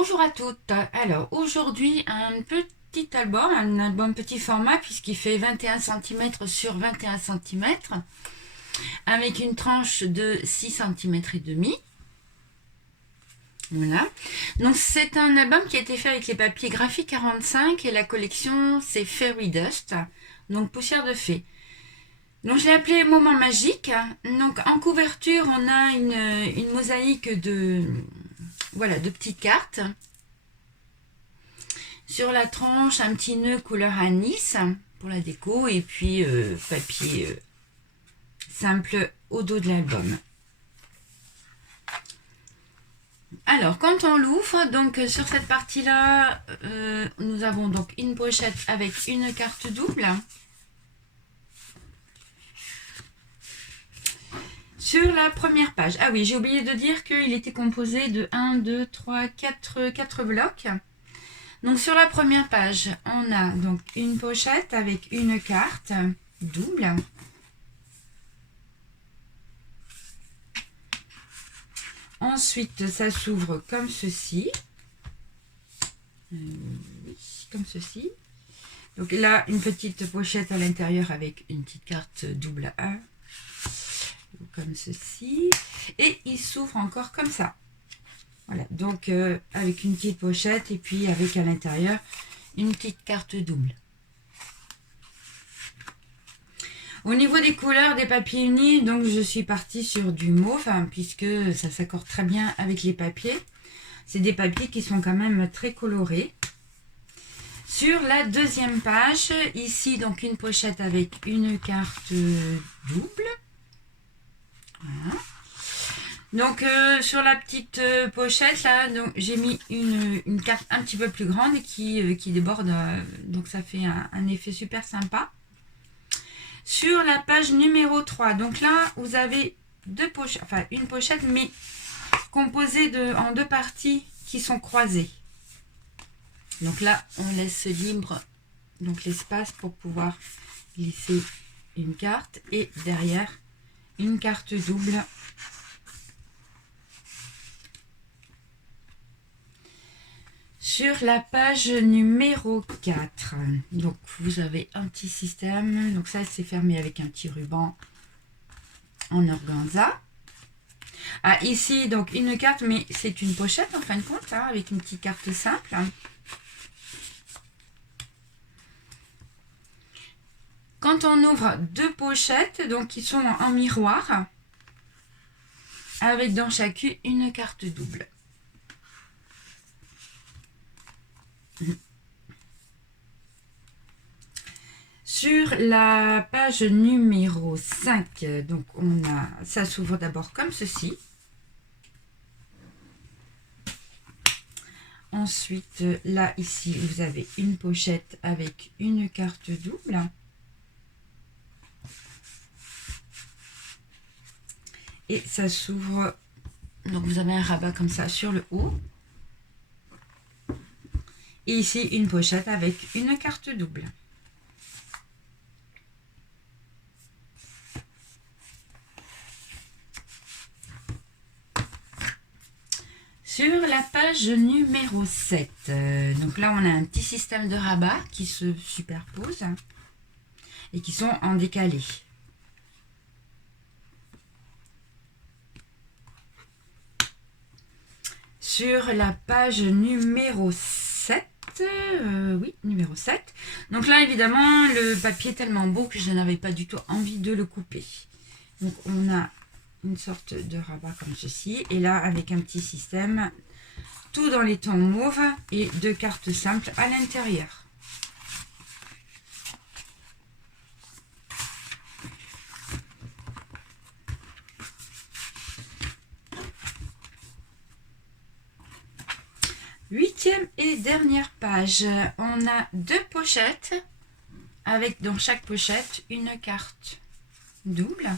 Bonjour à toutes. Alors aujourd'hui un un album petit format puisqu'il fait 21 cm sur 21 cm avec une tranche de 6 cm et demi. Voilà. Donc c'est un album qui a été fait avec les papiers Graphie 45 et la collection c'est Fairy Dust, donc poussière de fée. Donc je l'ai appelé Moment magique. Donc en couverture on a une mosaïque de petites cartes. Sur la tranche, un petit nœud couleur anis pour la déco et puis papier simple au dos de l'album. Alors, quand on l'ouvre, donc sur cette partie-là, nous avons donc une pochette avec une carte double. Sur la première page, ah oui, j'ai oublié de dire qu'il était composé de 1, 2, 3, 4 blocs. Donc sur la première page, on a donc une pochette avec une carte double. Ensuite, ça s'ouvre comme ceci. Oui, comme ceci. Donc là, une petite pochette à l'intérieur avec une petite carte double A. Comme ceci. Et il s'ouvre encore comme ça. Voilà, donc avec une petite pochette et puis avec à l'intérieur une petite carte double. Au niveau des couleurs des papiers unis, donc je suis partie sur du mauve puisque ça s'accorde très bien avec les papiers. C'est des papiers qui sont quand même très colorés. Sur la deuxième page, ici donc une pochette avec une carte double. Voilà. Donc sur la petite pochette là, j'ai mis une carte un petit peu plus grande qui déborde, donc ça fait un effet super sympa. Sur la page numéro 3, donc là vous avez deux pochettes, enfin une pochette mais composée en deux parties qui sont croisées. Donc là on laisse libre donc l'espace pour pouvoir glisser une carte et derrière une carte double. Sur la page numéro 4, donc vous avez un petit système, donc ça c'est fermé avec un petit ruban en organza. Ah, ici donc une carte, mais c'est une pochette en fin de compte, avec une petite carte simple. Quand on ouvre deux pochettes, donc qui sont en miroir, avec dans chacune une carte double. Sur la page numéro 5, donc ça s'ouvre d'abord comme ceci. Ensuite, là, ici, vous avez une pochette avec une carte double. Et ça s'ouvre, donc vous avez un rabat comme ça sur le haut. Et ici, une pochette avec une carte double. Sur la page numéro 7, donc là on a un petit système de rabat qui se superpose et qui sont en décalé. Sur la page numéro 7, oui, numéro 7, donc là évidemment le papier est tellement beau que je n'avais pas du tout envie de le couper. Donc on a une sorte de rabat comme ceci et là avec un petit système tout dans les tons mauves et deux cartes simples à l'intérieur. Huitième et dernière page, on a deux pochettes avec dans chaque pochette une carte double.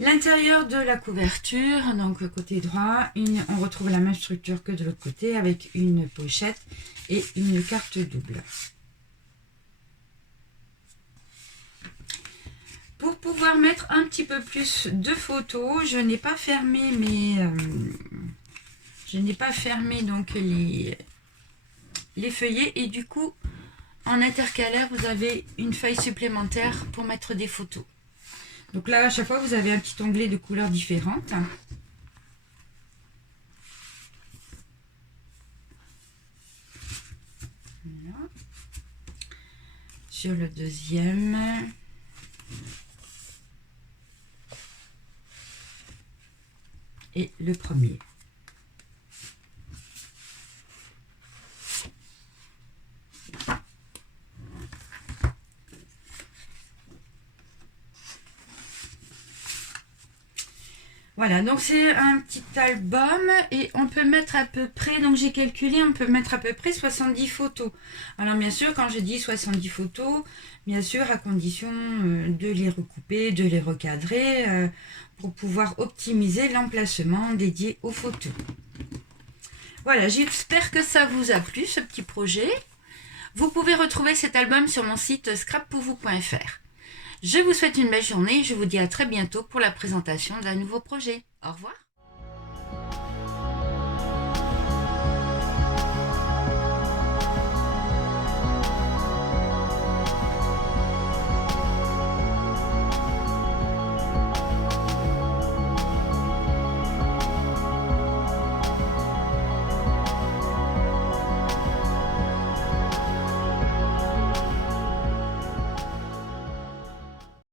L'intérieur de la couverture, donc côté droit, on retrouve la même structure que de l'autre côté avec une pochette et une carte double. Pour pour pouvoir mettre un petit peu plus de photos, je n'ai pas fermé donc les feuillets, et du coup en intercalaire vous avez une feuille supplémentaire pour mettre des photos. Donc là à chaque fois vous avez un petit onglet de couleurs différentes. Voilà. Sur le deuxième. Et le premier. Voilà, donc c'est un petit album et on peut mettre à peu près, donc j'ai calculé, on peut mettre à peu près 70 photos. Alors bien sûr, quand je dis 70 photos, bien sûr à condition de les recouper, de les recadrer, pour pouvoir optimiser l'emplacement dédié aux photos. Voilà, j'espère que ça vous a plu ce petit projet. Vous pouvez retrouver cet album sur mon site scrappourvous.fr. Je vous souhaite une belle journée et je vous dis à très bientôt pour la présentation d'un nouveau projet. Au revoir.